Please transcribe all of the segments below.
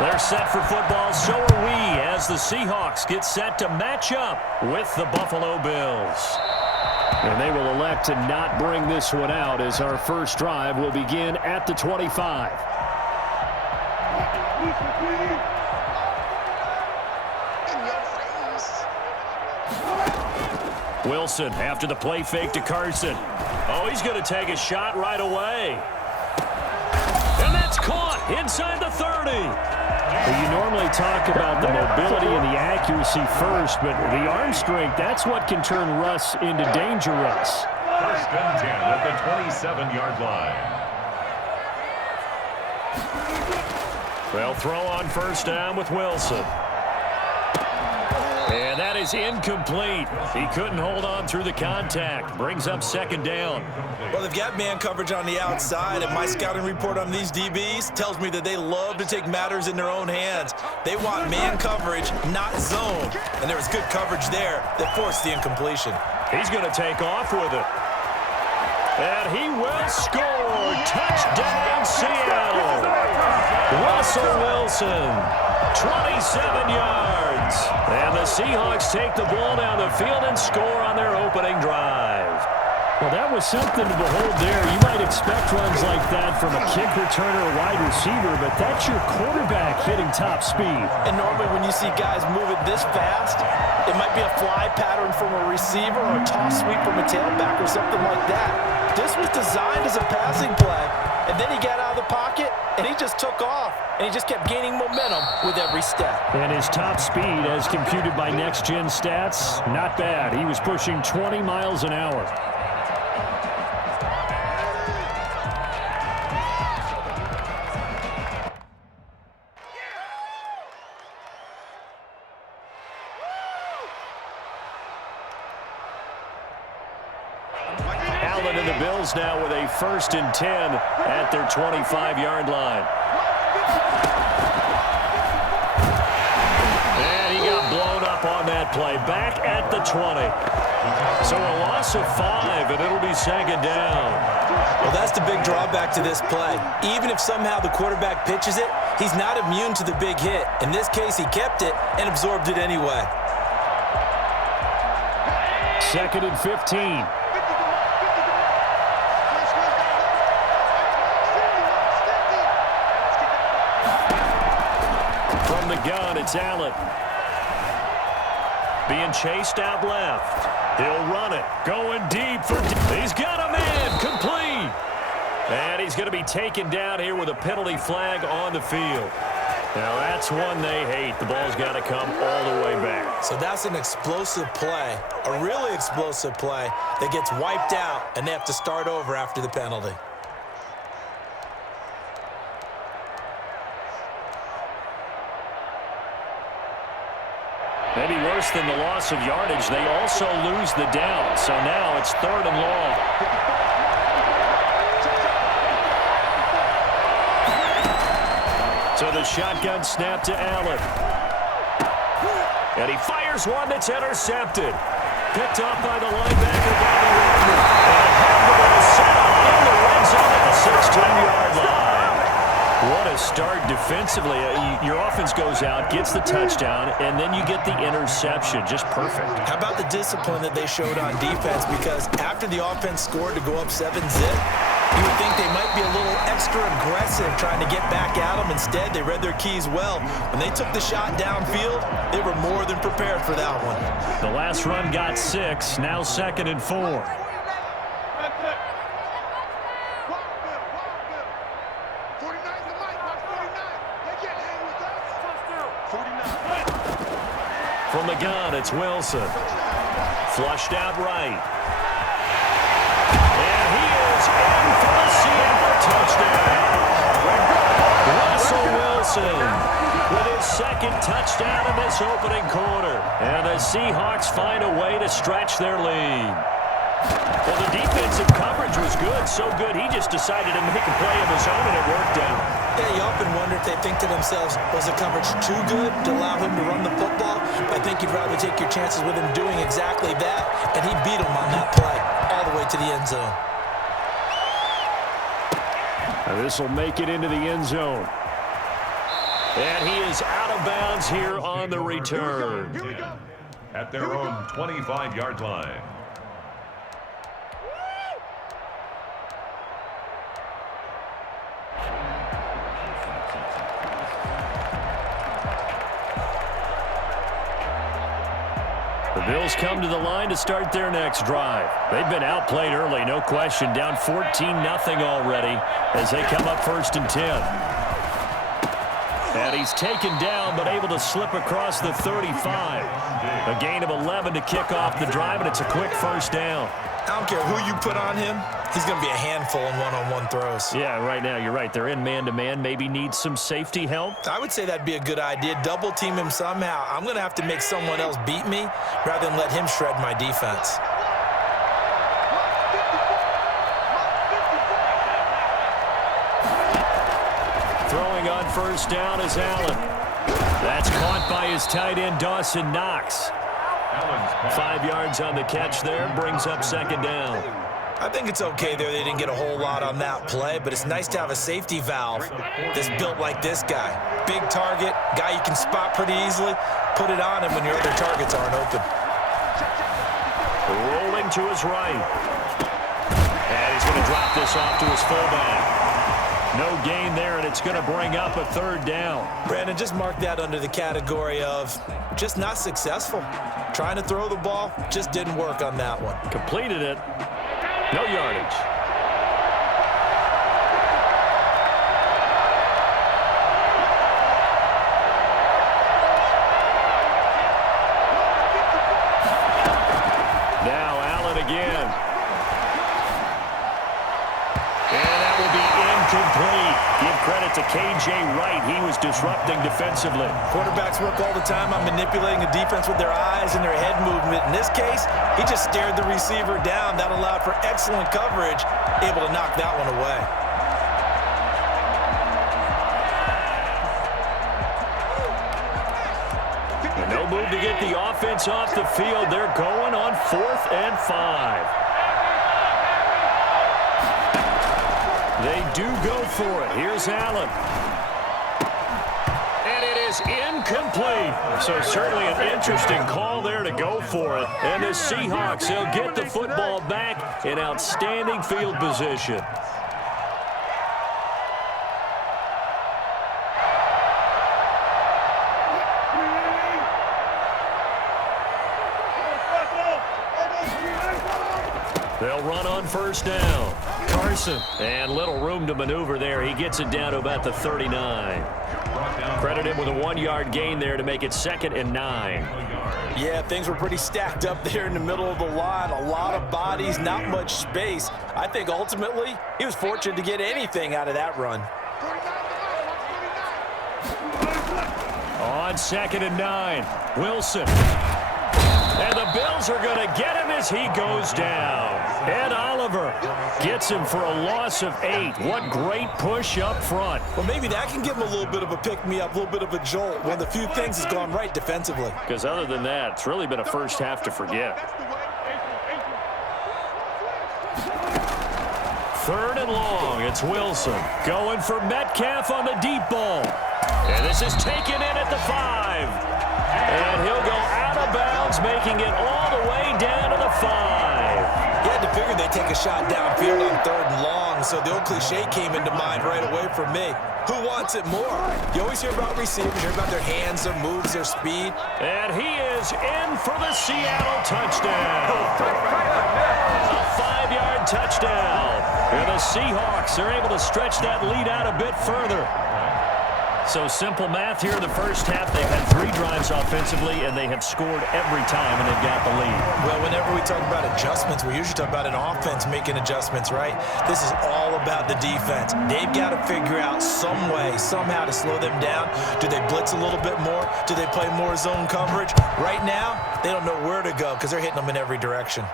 They're set for football, so are we, as the Seahawks get set to match up with the Buffalo Bills. And they will elect to not bring this one out as our first drive will begin at the 25. Wilson after the play fake to Carson. Oh, he's going to take a shot right away. And that's caught inside the 30. Well, you normally talk about the mobility and the accuracy first, but the arm strength, that's what can turn Russ into danger Russ. First and 10 at the 27-yard line. They'll throw on first down with Wilson. And that is incomplete. He couldn't hold on through the contact. Brings up second down. Well, they've got man coverage on the outside, and my scouting report on these DBs tells me that they love to take matters in their own hands. They want man coverage, not zone. And there was good coverage there that forced the incompletion. He's going to take off with it. And he will score. Touchdown, Seattle. Russell Wilson, 27 yards. And the Seahawks take the ball down the field and score on their opening drive. Well, that was something to behold there. You might expect runs like that from a kick returner or wide receiver, but that's your quarterback hitting top speed. And normally when you see guys move it this fast, it might be a fly pattern from a receiver or a toss sweep from a tailback or something like that. This was designed as a passing play, and then he got out of the pocket, and he just took off, and he just kept gaining momentum with every step. And his top speed, as computed by Next Gen Stats, not bad. He was pushing 20 miles an hour. And the Bills now with a first and 10 at their 25-yard line. And he got blown up on that play. Back at the 20. So a loss of 5, and it'll be second down. Well, that's the big drawback to this play. Even if somehow the quarterback pitches it, he's not immune to the big hit. In this case, he kept it and absorbed it anyway. Second and 15. From the gun, it's Allen. Being chased out left. He'll run it. Going deep for... He's got a man. Complete. And he's going to be taken down here with a penalty flag on the field. Now, that's one they hate. The ball's got to come all the way back. So that's an explosive play, a really explosive play that gets wiped out, and they have to start over after the penalty. Maybe worse than the loss of yardage, they also lose the down. So now it's third and long. So the shotgun snap to Allen. And he fires one that's intercepted. Picked up by the linebacker, Bobby Wagner. And a ball set up in the red zone at the 16-yard line. What a start defensively. Your offense goes out, gets the touchdown, and then you get the interception. Just perfect. How about the discipline that they showed on defense? Because after the offense scored to go up 7-zip, you would think they might be a little extra aggressive trying to get back at them. Instead, they read their keys well. When they took the shot downfield, they were more than prepared for that one. The last run got 6, now second and 4. From the gun, it's Wilson. Flushed out right. And he is in for the Seattle touchdown. Russell Wilson with his second touchdown in this opening quarter. And the Seahawks find a way to stretch their lead. Well, the defensive coverage was good, so good he just decided to make a play of his own, and it worked out. Yeah, you often wonder if they think to themselves, was the coverage too good to allow him to run the football? I think you'd rather take your chances with him doing exactly that, and he beat him on that play all the way to the end zone. This will make it into the end zone. And he is out of bounds here on the return. At their own 25-yard line. The Bills come to the line to start their next drive. They've been outplayed early, no question, down 14-0 already as they come up 1st and 10. And he's taken down but able to slip across the 35. A gain of 11 to kick off the drive, and it's a quick first down. I don't care who you put on him. He's going to be a handful in one-on-one throws. Yeah, right now you're right. They're in man-to-man. Maybe need some safety help. I would say that'd be a good idea. Double team him somehow. I'm going to have to make someone else beat me rather than let him shred my defense. Throwing on first down is Allen. That's caught by his tight end, Dawson Knox. 5 yards on the catch there, brings up 2nd down. I think it's okay there. They didn't get a whole lot on that play, but it's nice to have a safety valve that's built like this guy. Big target, guy you can spot pretty easily. Put it on him when your other targets aren't open. Rolling to his right. And he's going to drop this off to his fullback. No gain there, and it's going to bring up a 3rd down. Brandon, just mark that under the category of just not successful. Trying to throw the ball, just didn't work on that one. Completed it. No yardage. Now Allen again. And that will be incomplete. Give credit to K.J. Wright. He was disrupting defensively. Quarterbacks work all the time on manipulating the defense with their eyes and their head movement. In this case, he just stared the receiver down. That allowed for excellent coverage, able to knock that one away. No move to get the offense off the field. They're going on 4th and 5. They do go for it. Here's Allen. And it is incomplete. So certainly an interesting call there to go for it. And the Seahawks, they'll get the football back in outstanding field position. They'll run on first down. Carson, and little room to maneuver there. He gets it down to about the 39. Credit him with a 1-yard gain there to make it 2nd and 9. Yeah, things were pretty stacked up there in the middle of the line. A lot of bodies, not much space. I think ultimately he was fortunate to get anything out of that run. On 2nd and 9, Wilson. And the Bills are going to get him as he goes down. Ed Oliver gets him for a loss of 8. What great push up front. Well, maybe that can give him a little bit of a pick-me-up, a little bit of a jolt. One of the few things has gone right defensively. Because other than that, it's really been a first half to forget. 3rd and long, it's Wilson. Going for Metcalf on the deep ball. And this is taken in at the 5. And he'll go out of bounds, making it all the way down to the 5. You had to figure they'd take a shot downfield on 3rd and long, so the old cliche came into mind right away for me. Who wants it more? You always hear about receivers, you hear about their hands, their moves, their speed. And he is in for the Seattle touchdown. A 5-yard touchdown. And the Seahawks are able to stretch that lead out a bit further. So simple math here in the first half. They've had 3 drives offensively, and they have scored every time, and they've got the lead. Well, whenever we talk about adjustments, we usually talk about an offense making adjustments, right? This is all about the defense. They've got to figure out some way, somehow to slow them down. Do they blitz a little bit more? Do they play more zone coverage? Right now, they don't know where to go because they're hitting them in every direction.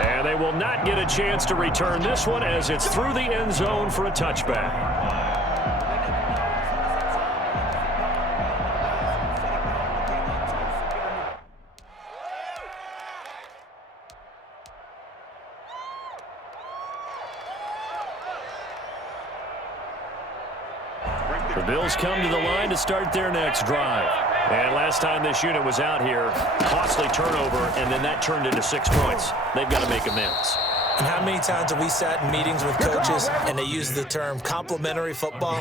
And they will not get a chance to return this one as it's through the end zone for a touchback. The Bills come to the line to start their next drive. And last time this unit was out here, costly turnover, and then that turned into 6 points. They've got to make amends. And how many times have we sat in meetings with coaches and they use the term complementary football?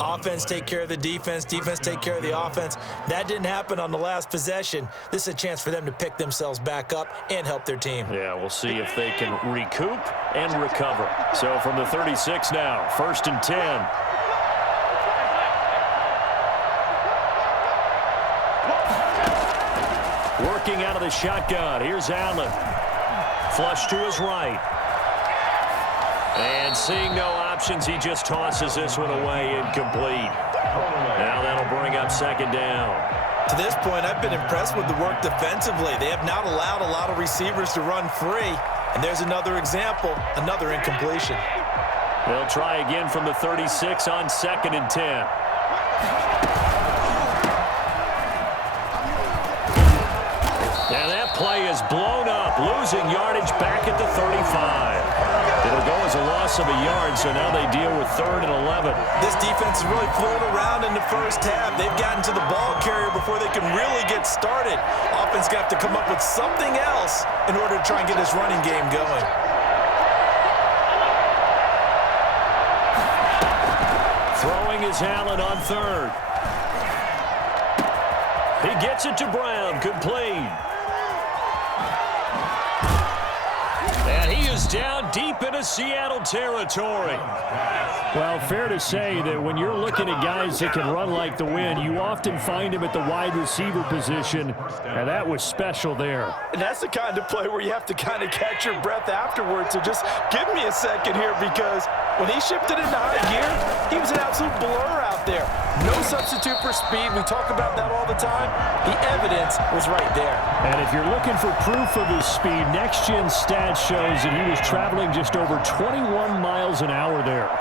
Offense take care of the defense, defense take care of the offense. That didn't happen on the last possession. This is a chance for them to pick themselves back up and help their team. Yeah, we'll see if they can recoup and recover. So from the 36 now, 1st and 10. Working out of the shotgun. Here's Allen. Flush to his right. And seeing no options, he just tosses this one away incomplete. Now that'll bring up 2nd down. To this point, I've been impressed with the work defensively. They have not allowed a lot of receivers to run free. And there's another example, another incompletion. They'll try again from the 36 on 2nd and 10. And that play is blown up, losing yardage back at the 35. It'll go as a loss of a yard, so now they deal with 3rd and 11. This defense is really floating around in the first half. They've gotten to the ball carrier before they can really get started. Offense got to come up with something else in order to try and get this running game going. Throwing is Allen on 3rd. He gets it to Brown, complete. And he is down deep into Seattle territory. Well, fair to say that when you're looking at guys that can run like the wind, you often find him at the wide receiver position, and that was special there. And that's the kind of play where you have to kind of catch your breath afterwards. So just give me a second here, because when he shifted into high gear, he was an absolute blur out there. No substitute for speed. We talk about that all the time. The evidence was right there. And if you're looking for proof of his speed, next-gen stats shows that he was traveling just over 21 miles an hour there.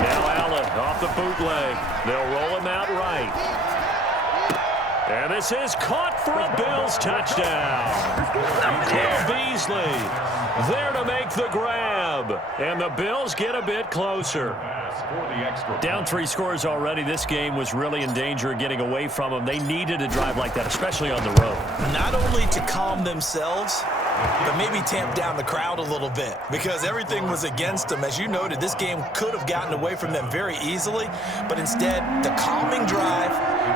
Now Allen off the bootleg. They'll roll him out right. And this is caught for a Bills touchdown. Cole Beasley there to make the grab. And the Bills get a bit closer. Down 3 scores already. This game was really in danger of getting away from them. They needed a drive like that, especially on the road. Not only to calm themselves, but maybe tamp down the crowd a little bit, because everything was against them. As you noted, this game could have gotten away from them very easily, but instead, the calming drive,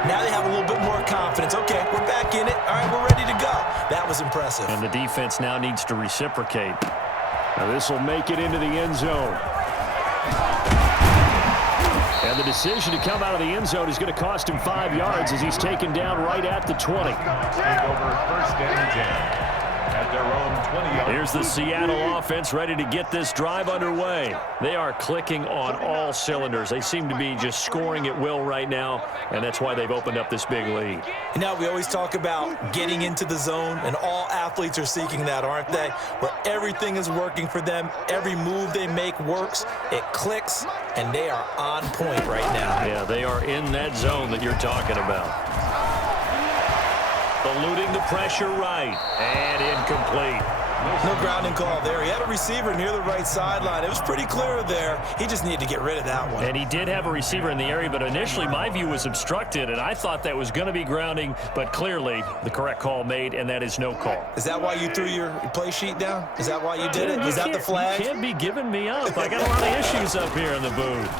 now they have a little bit more confidence. Okay, we're back in it. All right, we're ready to go. That was impressive. And the defense now needs to reciprocate. Now this will make it into the end zone. And the decision to come out of the end zone is going to cost him 5 yards as he's taken down right at the 20. Take over 1st and 10. At their own 20-yard. Here's the Seattle offense ready to get this drive underway. They are clicking on all cylinders. They seem to be just scoring at will right now, and that's why they've opened up this big lead. You know, we always talk about getting into the zone, and all athletes are seeking that, aren't they? Where everything is working for them, every move they make works, it clicks, and they are on point right now. Yeah, they are in that zone that you're talking about. Eluding the pressure right, and incomplete. No grounding call there. He had a receiver near the right sideline. It was pretty clear there. He just needed to get rid of that one. And he did have a receiver in the area, but initially my view was obstructed, and I thought that was going to be grounding, but clearly the correct call made, and that is no call. Is that why you threw your play sheet down? Is that why you did it? Is that the flag? You can't be giving me up. I got a lot of issues up here in the booth.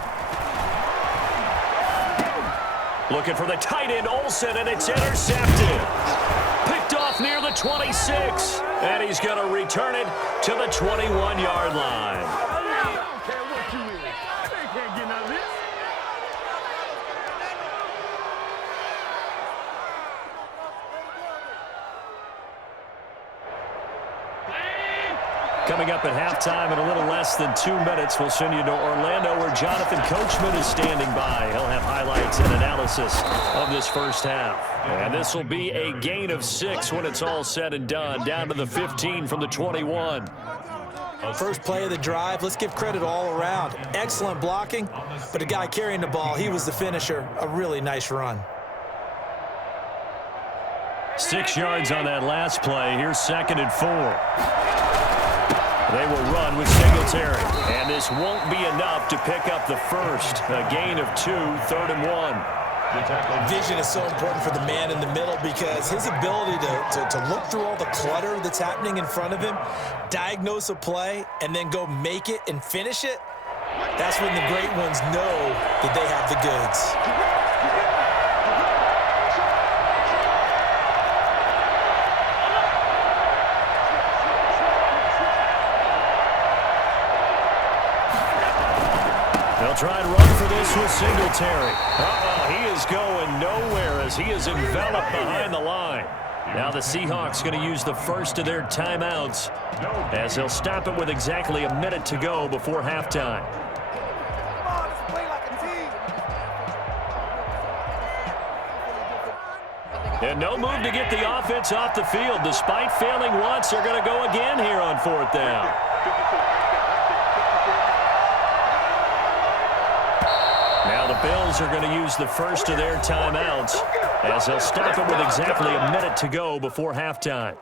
Looking for the tight end, Olsen, and it's intercepted. Picked off near the 26, and he's going to return it to the 21-yard line. I don't care what you is. They can't get none of this. Coming up at halftime in a little less than 2 minutes, we'll send you to Orlando where Jonathan Coachman is standing by. He'll have highlights and analysis of this first half. And this will be a gain of 6 when it's all said and done, down to the 15 from the 21. First play of the drive, let's give credit all around. Excellent blocking, but the guy carrying the ball, he was the finisher. A really nice run. 6 yards on that last play. Here's 2nd and 4. They will run with Singletary. And this won't be enough to pick up the first. A gain of 2, 3rd and 1. Vision is so important for the man in the middle because his ability to look through all the clutter that's happening in front of him, diagnose a play, and then go make it and finish it, that's when the great ones know that they have the goods. They'll try and run for this with Singletary. He is going nowhere as he is enveloped behind the line. Now the Seahawks going to use the first of their timeouts as they'll stop it with exactly a minute to go before halftime. And no move to get the offense off the field. Despite failing once, they're going to go again here on 4th down. Now the Bills are going to use the first of their timeouts as they'll stop it with exactly a minute to go before halftime.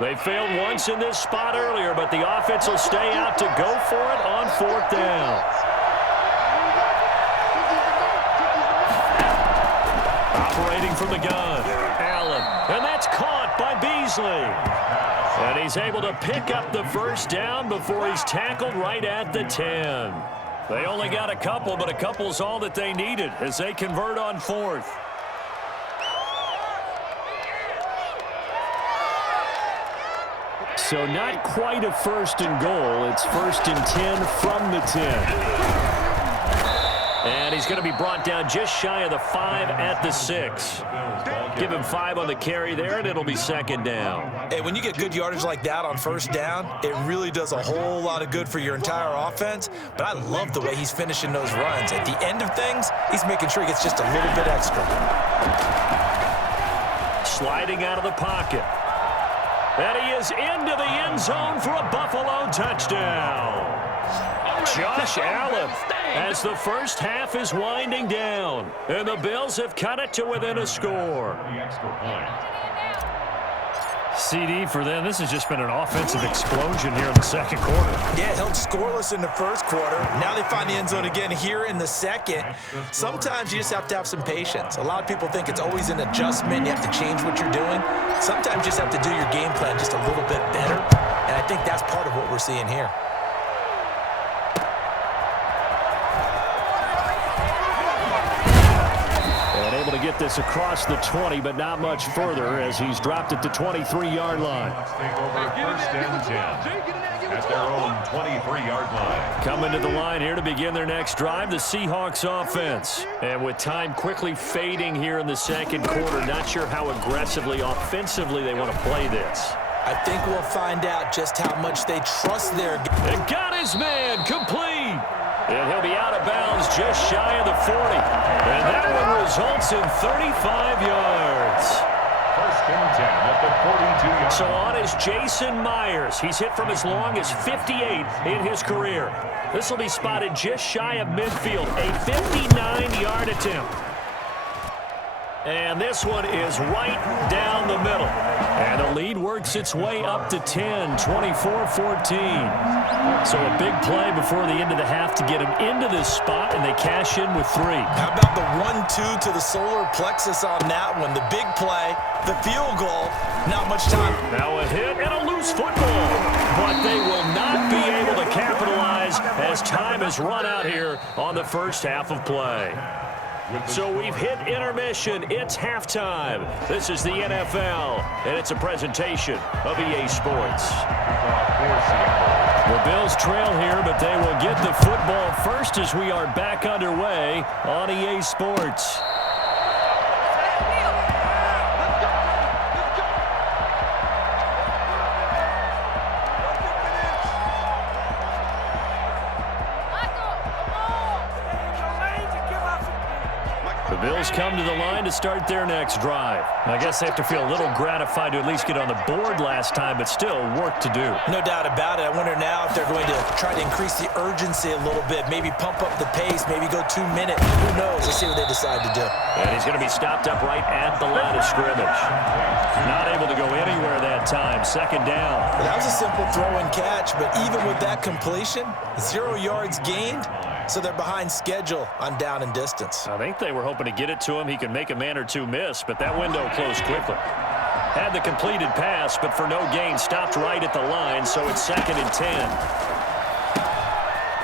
They failed once in this spot earlier, but the offense will stay out to go for it on 4th down. Operating from the gun, Allen, and that's caught by Beasley. And he's able to pick up the first down before he's tackled right at the 10. They only got a couple, but a couple's all that they needed as they convert on 4th. So not quite a 1st and goal. It's 1st and 10 from the 10. And he's going to be brought down just shy of the 5 at the 6. Give him 5 on the carry there, and it'll be 2nd down. Hey, when you get good yardage like that on 1st down, it really does a whole lot of good for your entire offense. But I love the way he's finishing those runs. At the end of things, he's making sure he gets just a little bit extra. Sliding out of the pocket. And he is into the end zone for a Buffalo touchdown. Josh Allen as the first half is winding down. And the Bills have cut it to within a score. CD for them. This has just been an offensive explosion here in the 2nd quarter. Yeah, held scoreless in the 1st quarter. Now they find the end zone again here in the 2nd. Sometimes you just have to have some patience. A lot of people think it's always an adjustment. You have to change what you're doing. Sometimes you just have to do your game plan just a little bit better. And I think that's part of what we're seeing here. Able to get this across the 20, but not much further as he's dropped it to 23-yard line. Take over 1st and 10 at their own 23-yard line. Coming to the line here to begin their next drive, the Seahawks offense. And with time quickly fading here in the 2nd quarter, not sure how aggressively, offensively they want to play this. I think we'll find out just how much they trust their game. And got his man complete. And he'll be out of bounds just shy of the 40. And that one results in 35 yards. 1st and 10 at the 42-yard line. So on is Jason Myers. He's hit from as long as 58 in his career. This will be spotted just shy of midfield. A 59-yard attempt. And this one is right down the middle. And the lead works its way up to 10, 24-14. So a big play before the end of the half to get him into this spot, and they cash in with 3. How about the 1-2 to the solar plexus on that one? The big play, the field goal, not much time. Now a hit and a loose football. But they will not be able to capitalize as time has run out here on the first half of play. So we've hit intermission. It's halftime. This is the NFL, and it's a presentation of EA Sports. The Bills trail here, but they will get the football first as we are back underway on EA Sports. come to the line to start their next drive. I guess they have to feel a little gratified to at least get on the board last time, but still work to do. No doubt about it. I wonder now if they're going to try to increase the urgency a little bit, maybe pump up the pace, maybe go 2 minutes. Who knows? Let's see what they decide to do. And he's going to be stopped up right at the line of scrimmage. Not able to go anywhere that time. Second down. Well, that was a simple throw and catch, but even with that completion, 0 yards gained, so they're behind schedule on down and distance. I think they were hoping to get it to him. He could make a man or two miss, but that window closed quickly. Had the completed pass, but for no gain, stopped right at the line, so it's 2nd and 10.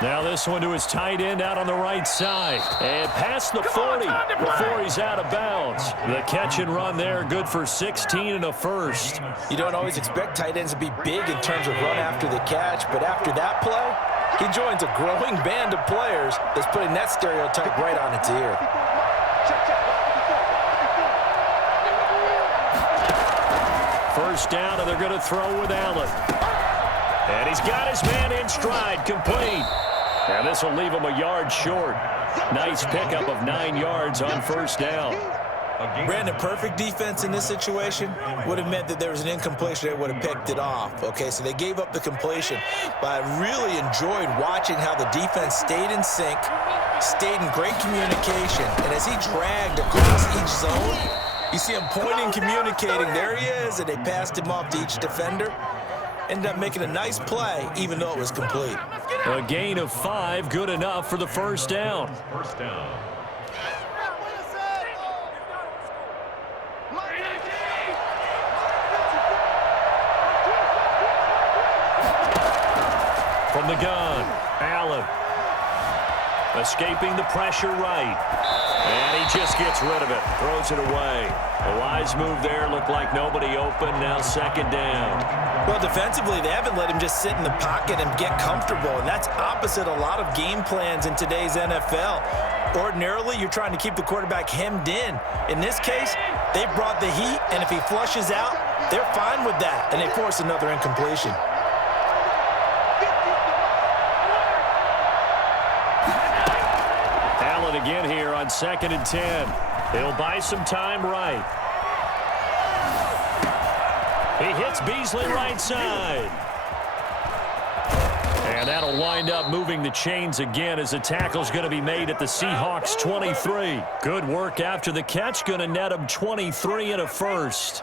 Now this one to his tight end out on the right side. And past the 40 before he's out of bounds. The catch and run there, good for 16 and a first. You don't always expect tight ends to be big in terms of run after the catch, but after that play, he joins a growing band of players that's putting that stereotype right on its ear. First down, and they're going to throw with Allen. And he's got his man in stride, complete. And this will leave him a yard short. Nice pickup of 9 yards on first down. Brandon, perfect defense in this situation would have meant that there was an incompletion. They would have picked it off. Okay, so they gave up the completion. But I really enjoyed watching how the defense stayed in sync, stayed in great communication. And as he dragged across each zone, you see him pointing, communicating. There he is, and they passed him off to each defender. Ended up making a nice play, even though it was complete. A gain of 5, good enough for the first down. First down. From the gun, Allen. Escaping the pressure right. And he just gets rid of it. Throws it away. A wise move there. Looked like nobody open. Now 2nd down. Well, defensively, they haven't let him just sit in the pocket and get comfortable. And that's opposite a lot of game plans in today's NFL. Ordinarily, you're trying to keep the quarterback hemmed in. In this case, they brought the heat. And if he flushes out, they're fine with that. And they force another incompletion. Again here on 2nd and 10. He'll buy some time right. He hits Beasley right side. And that'll wind up moving the chains again as the tackle's going to be made at the Seahawks 23. Good work after the catch. Going to net him 23 and a first.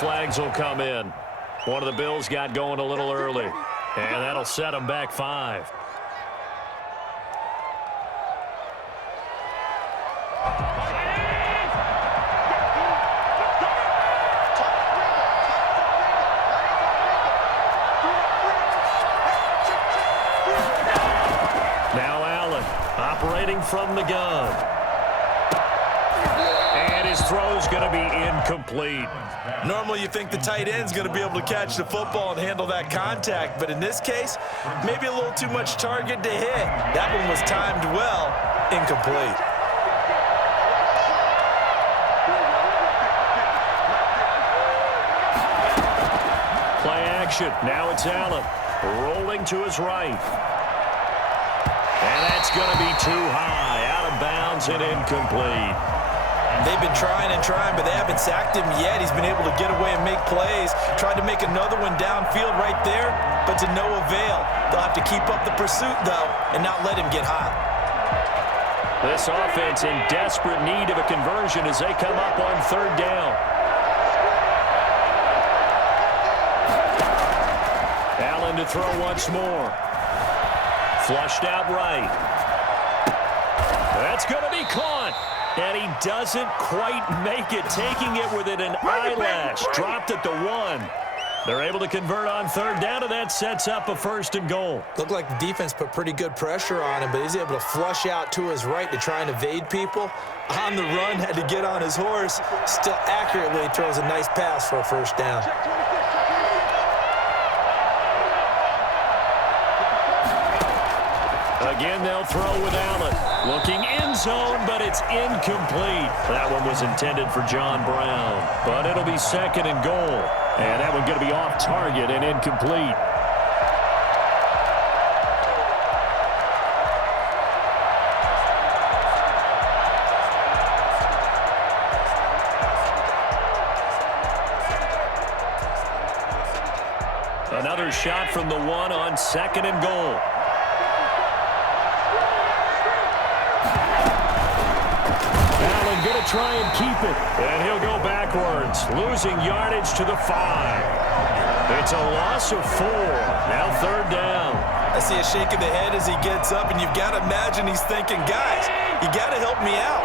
Flags will come in. One of the Bills got going a little early, and that'll set them back 5. Now Allen operating from the gun. And his throw's going to be incomplete. Normally you think the tight end's going to be able to catch the football and handle that contact, but in this case, maybe a little too much target to hit. That one was timed well, incomplete. Play action. Now it's Allen rolling to his right. And that's going to be too high, out of bounds and incomplete. They've been trying and trying, but they haven't sacked him yet. He's been able to get away and make plays. Tried to make another one downfield right there, but to no avail. They'll have to keep up the pursuit, though, and not let him get hot. This offense in desperate need of a conversion as they come up on 3rd down. Allen to throw once more. Flushed out right. That's going to be caught. And he doesn't quite make it, taking it within an eyelash. Dropped at the 1. They're able to convert on 3rd down, and that sets up a 1st and goal. Looked like the defense put pretty good pressure on him, but he's able to flush out to his right to try and evade people. On the run, had to get on his horse. Still accurately throws a nice pass for a 1st down. Again, they'll throw with Allen. Looking end zone, but it's incomplete. That one was intended for John Brown. But it'll be 2nd and goal. And that one going to be off target and incomplete. Another shot from the one on 2nd and goal. Allen going to try and keep it. And he'll go backwards, losing yardage to the 5. It's a loss of 4. Now 3rd down. I see a shake of the head as he gets up, and you've got to imagine he's thinking, guys, you got to help me out.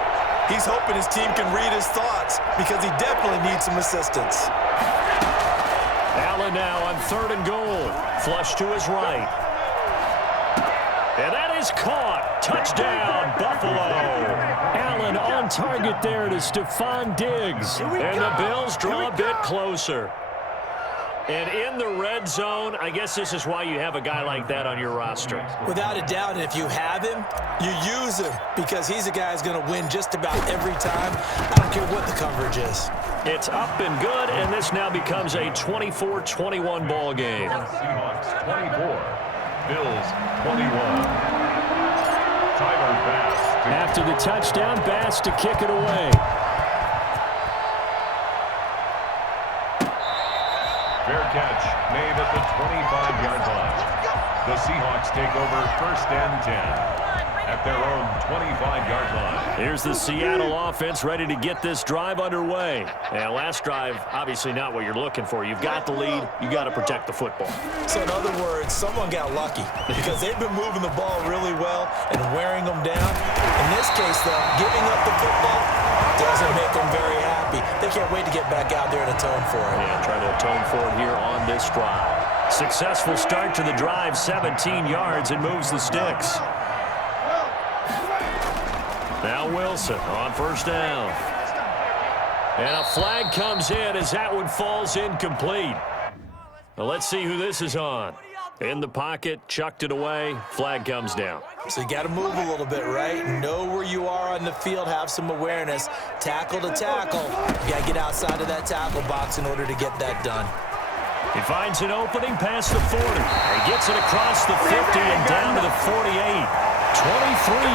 He's hoping his team can read his thoughts because he definitely needs some assistance. Allen now on 3rd and goal. Flush to his right. And that is caught. Touchdown, Buffalo. Allen on target there to Stephon Diggs. And the Bills draw a bit closer. And in the red zone, I guess this is why you have a guy like that on your roster. Without a doubt, and if you have him, you use him because he's a guy who's going to win just about every time. I don't care what the coverage is. It's up and good, and this now becomes a 24-21 ball game. Seahawks 24, Bills 21. Tyler Bass. After the touchdown, Bass to kick it away. Fair catch made at the 25-yard line. The Seahawks take over 1st and 10 at their own 25-yard line. Here's the Seattle offense ready to get this drive underway. And last drive, obviously not what you're looking for. You've got the lead. You got to protect the football. So in other words, someone got lucky because they've been moving the ball really well and wearing them down. In this case, though, giving up the football doesn't make them very happy. They can't wait to get back out there and atone for it. Yeah, trying to atone for it here on this drive. Successful start to the drive, 17 yards, and moves the sticks. Now Wilson on 1st down. And a flag comes in as that one falls incomplete. Now let's see who this is on. In the pocket, chucked it away, flag comes down. So you got to move a little bit, right? Know where you are on the field, have some awareness. Tackle to tackle. You got to get outside of that tackle box in order to get that done. He finds an opening past the 40. He gets it across the 50 and down to the 48. 23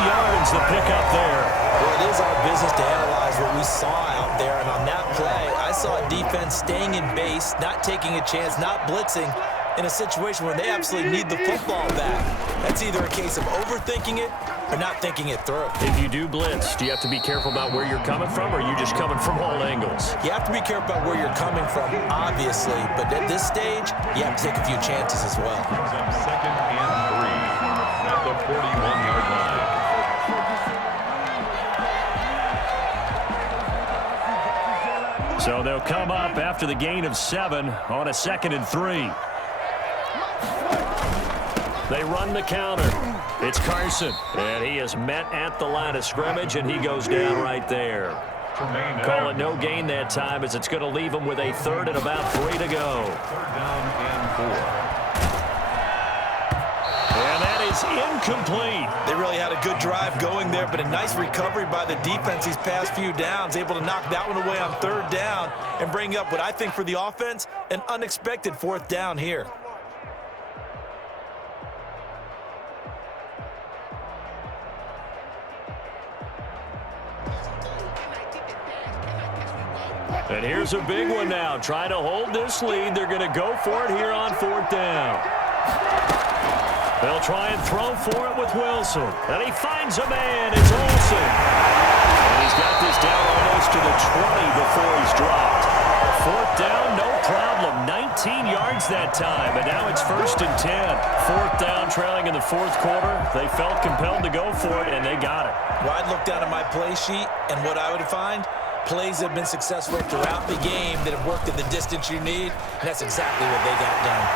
yards the pickup there. Well, it is our business to analyze what we saw out there, and on that play, I saw a defense staying in base, not taking a chance, not blitzing, in a situation where they absolutely need the football back. That's either a case of overthinking it or not thinking it through. If you do blitz, do you have to be careful about where you're coming from, or are you just coming from all angles? You have to be careful about where you're coming from, obviously, but at this stage, you have to take a few chances as well. 2nd and 3 at the 41-yard line. So they'll come up after the gain of 7 on a 2nd and 3. They run the counter. It's Carson, and he is met at the line of scrimmage, and he goes down right there. Call it no gain that time, as it's going to leave him with a 3rd and about 3 to go. 3rd down and 4. And that is incomplete. They really had a good drive going there, but a nice recovery by the defense these past few downs, able to knock that one away on 3rd down and bring up what I think for the offense, an unexpected 4th down here. And here's a big one now. Trying to hold this lead. They're going to go for it here on 4th down. They'll try and throw for it with Wilson. And he finds a man. It's Olsen. And he's got this down almost to the 20 before he's dropped. 4th down, no problem. 19 yards that time. And now it's 1st and 10. 4th down, trailing in the 4th quarter. They felt compelled to go for it, and they got it. Well, I'd look down at my play sheet, and what I would find, plays have been successful throughout the game that have worked at the distance you need, and that's exactly what they got done.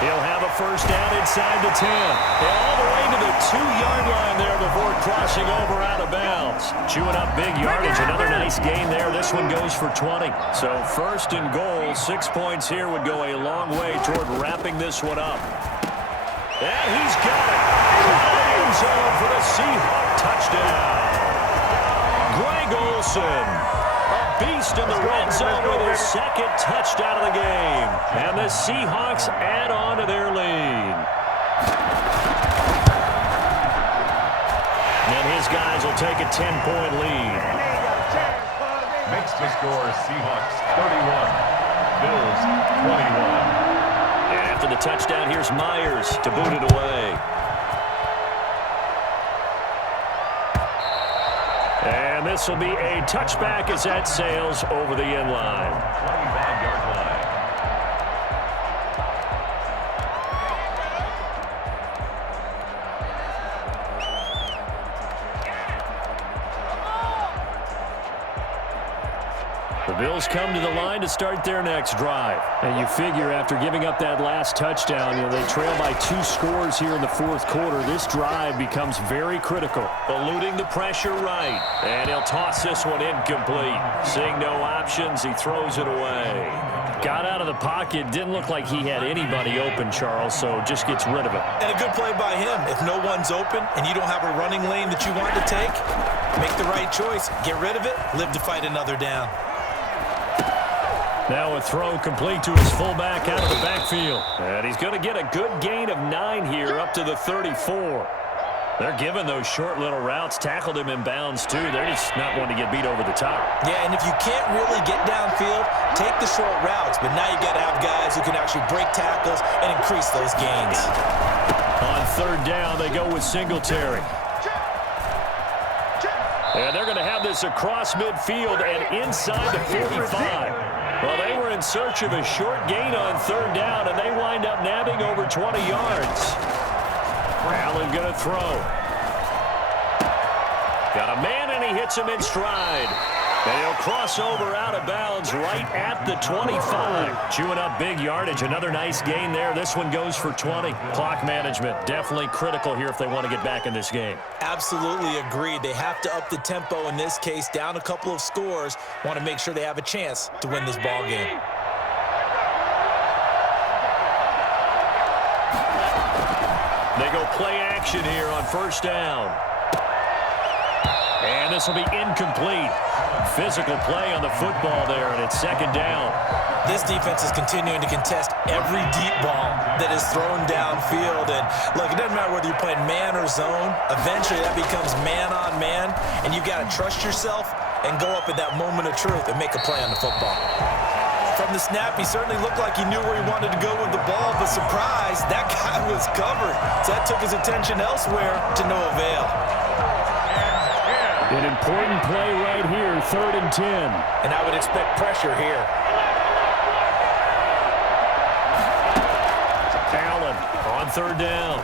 He'll have a 1st down inside the 10. And all the way to the 2-yard line there before crossing over out of bounds. Chewing up big yardage. Another nice gain there. This one goes for 20. So 1st and goal. 6 points here would go a long way toward wrapping this one up. And he's got it. Caught in zone for the Seahawk touchdown. Greg Olsen, a beast in the red zone with his second touchdown of the game. And the Seahawks add on to their lead. And his guys will take a 10-point lead. Makes the score Seahawks 31, Bills 21. And after the touchdown, here's Myers to boot it away. And this will be a touchback as that sails over the end line. 25-yard line. The Bills come to the line to start their next drive. And you figure after giving up that last touchdown, they trail by 2 scores here in the fourth quarter. This drive becomes very critical. Eluding the pressure right. And he'll toss this one incomplete. Seeing no options, he throws it away. Got out of the pocket. Didn't look like he had anybody open, Charles, so just gets rid of it. And a good play by him. If no one's open and you don't have a running lane that you want to take, make the right choice. Get rid of it. Live to fight another down. Now a throw complete to his fullback out of the backfield. And he's going to get a good gain of 9 here up to the 34. They're giving those short little routes. Tackled him in bounds, too. They're just not wanting to get beat over the top. Yeah, and if you can't really get downfield, take the short routes. But now you got to have guys who can actually break tackles and increase those gains. On third down, they go with Singletary. And they're going to have this across midfield and inside the 45. Well, they were in search of a short gain on third down, and they wind up nabbing over 20 yards. Allen going to throw. Got a man, and he hits him in stride. And he'll cross over out of bounds right at the 25. Chewing up big yardage. Another nice gain there. This one goes for 20. Clock management definitely critical here if they want to get back in this game. Absolutely agreed. They have to up the tempo in this case. Down a couple of scores. Want to make sure they have a chance to win this ball game. They go play action here on first down. And this will be incomplete. Physical play on the football there, and it's second down. This defense is continuing to contest every deep ball that is thrown downfield. And look, it doesn't matter whether you're playing man or zone. Eventually, that becomes man on man, and you got to trust yourself and go up at that moment of truth and make a play on the football. From the snap, he certainly looked like he knew where he wanted to go with the ball, but surprise, that guy was covered. So that took his attention elsewhere to no avail. An important play right here, 3rd and 10. And I would expect pressure here. Allen on third down.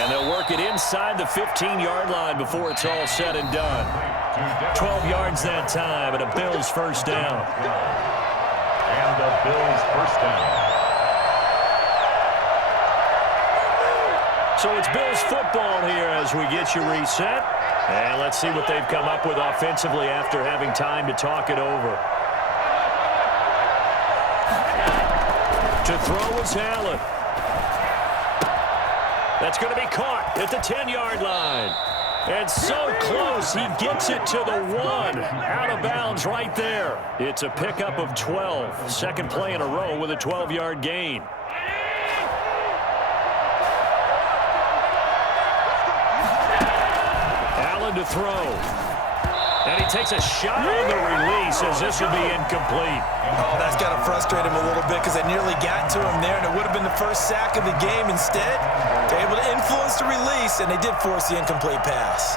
And they'll work it inside the 15-yard line before it's all said and done. 12 yards that time, and a Bills first down. And the Bills first down. So it's Bills football here as we get you reset. And let's see what they've come up with offensively after having time to talk it over. To throw is Allen. That's going to be caught at the 10-yard line. And so close, he gets it to the 1. Out of bounds right there. It's a pickup of 12. Second play in a row with a 12-yard gain. To throw. And he takes a shot on the release as this will be incomplete. Oh, that's got to frustrate him a little bit because they nearly got to him there, and it would have been the first sack of the game. Instead, they're able to influence the release, and they did force the incomplete pass.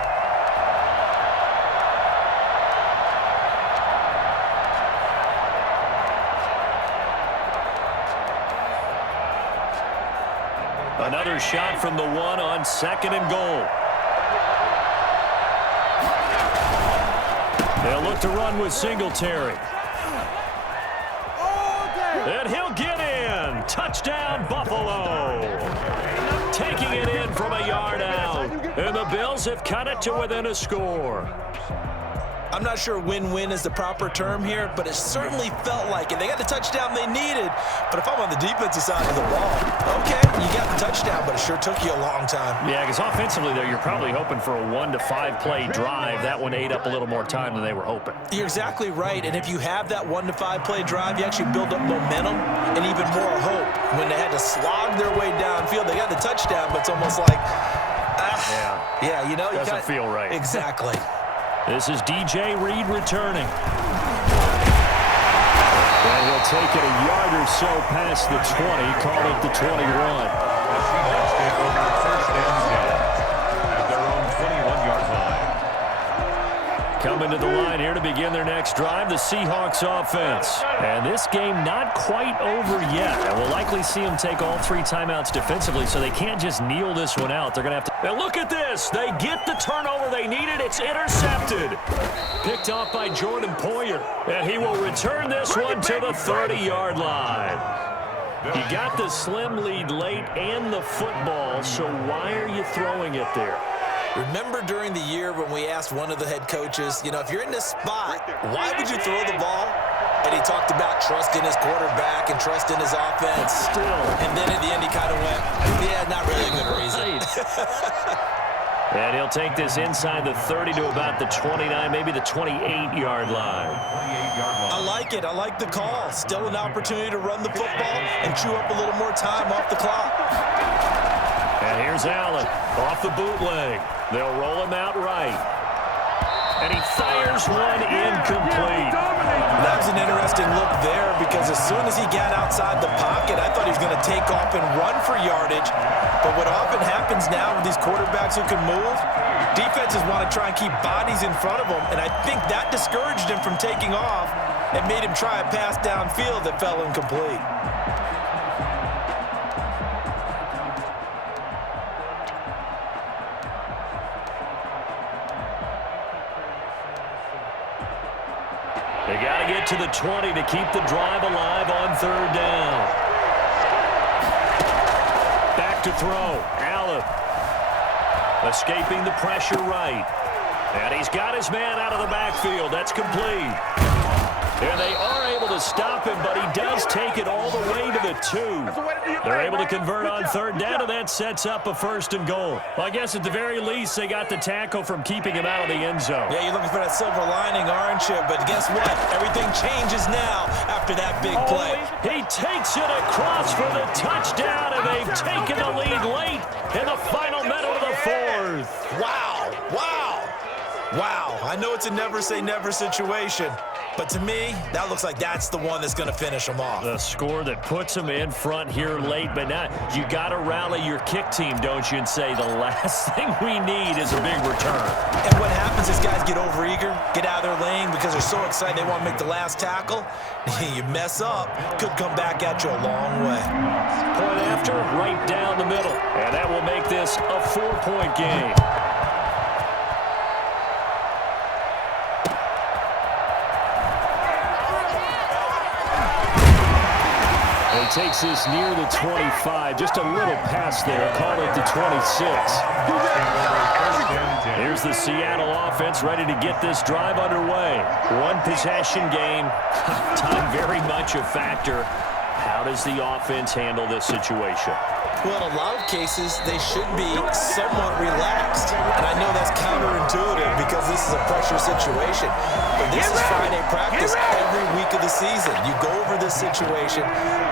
Another shot from the 1 on 2nd and goal. They'll look to run with Singletary. And he'll get in. Touchdown, Buffalo. Taking it in from a yard out. And the Bills have cut it to within a score. I'm not sure win-win is the proper term here, but it certainly felt like it. They got the touchdown they needed, but if I'm on the defensive side of the ball, okay, you got the touchdown, but it sure took you a long time. Yeah, because offensively, though, you're probably hoping for a 1 to 5 play drive. That one ate up a little more time than they were hoping. You're exactly right, and if you have that 1 to 5 play drive, you actually build up momentum and even more hope. When they had to slog their way downfield, they got the touchdown, but it's almost like, yeah, you know, doesn't feel right. Exactly. This is DJ Reed returning. And he'll take it a yard or so past the 20, call it the 21. The Seahawks take over first and 10 at their own 21-yard line. Coming to the line here to begin their next drive, the Seahawks offense. And this game not quite over yet. And we'll likely see them take all 3 timeouts defensively, so they can't just kneel this one out. They're going to have to... Now look at this. They get the turnover they needed. It's intercepted. Picked off by Jordan Poyer. And he will return this one to the 30-yard line. He got the slim lead late and the football, so why are you throwing it there? Remember during the year when we asked one of the head coaches, you know, if you're in this spot, why would you throw the ball? And he talked about trust in his quarterback and trust in his offense. Still. And then at the end he kind of went, yeah, not really a good reason. And he'll take this inside the 30 to about the 29, maybe the 28-yard line. I like it. I like the call. Still an opportunity to run the football and chew up a little more time off the clock. And here's Allen off the bootleg. They'll roll him out right. And he fires one incomplete. That was an interesting look there because as soon as he got outside the pocket, I thought he was going to take off and run for yardage. But what often happens now with these quarterbacks who can move, defenses want to try and keep bodies in front of them, and I think that discouraged him from taking off and made him try a pass downfield that fell incomplete. They got to get to the 20 to keep the drive alive on 3rd down. Back to throw. Allen escaping the pressure right. And he's got his man out of the backfield. That's complete. And they are able to stop him, but he does take it all the way to the 2. They're able to convert on 3rd down, and that sets up a 1st and goal. Well, I guess at the very least, they got the tackle from keeping him out of the end zone. Yeah, you're looking for that silver lining, aren't you? But guess what? Everything changes now after that big play. He takes it across for the touchdown, and they've taken the lead late in the final minute of the 4th. Wow, wow, wow. I know it's a never-say-never situation, but to me, that looks like that's the one that's going to finish them off. The score that puts them in front here late, but now you got to rally your kick team, don't you, and say the last thing we need is a big return. And what happens is guys get overeager, get out of their lane because they're so excited they want to make the last tackle. You mess up, could come back at you a long way. Point after, right down the middle, and that will make this a 4-point game. Takes this near the 25. Just a little pass there. Call it the 26. Here's the Seattle offense ready to get this drive underway. 1 possession game. Time very much a factor. How does the offense handle this situation? Well, in a lot of cases, they should be somewhat relaxed. And I know that's counterintuitive because this is a pressure situation. But this is Friday practice every week of the season. You go over this situation,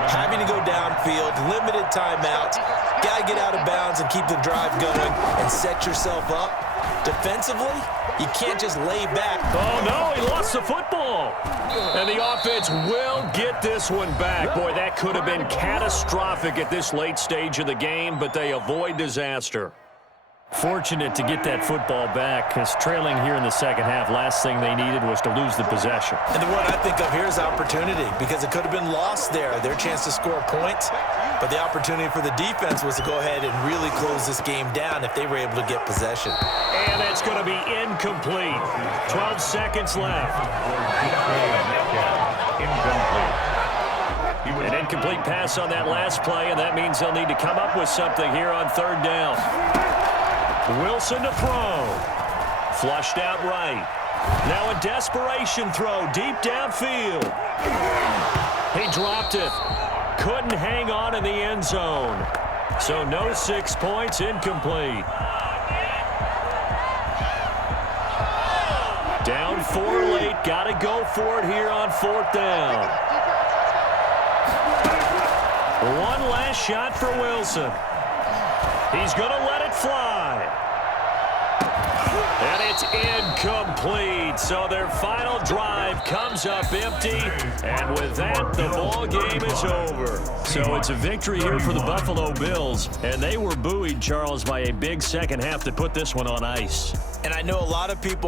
having to go downfield, limited timeouts, got to get out of bounds and keep the drive going and set yourself up. Defensively, you can't just lay back. Oh, no, he lost the football. And the offense will get this one back. Boy, that could have been catastrophic at this late stage of the game, but they avoid disaster. Fortunate to get that football back, because trailing here in the second half, last thing they needed was to lose the possession. And the word I think of here is opportunity, because it could have been lost there, their chance to score points. But the opportunity for the defense was to go ahead and really close this game down if they were able to get possession. And it's going to be incomplete. 12 seconds left. An incomplete pass on that last play, and that means they'll need to come up with something here on 3rd down. Wilson to throw. Flushed out right. Now a desperation throw deep downfield. He dropped it. Couldn't hang on in the end zone. So no 6 points, incomplete. Down 4 late. Got to go for it here on 4th down. One last shot for Wilson. He's going to let it fly. And it's incomplete. So their final drive comes up empty. And with that, the ball game is over. So it's a victory here for the Buffalo Bills. And they were buoyed, Charles, by a big second half to put this one on ice. And I know a lot of people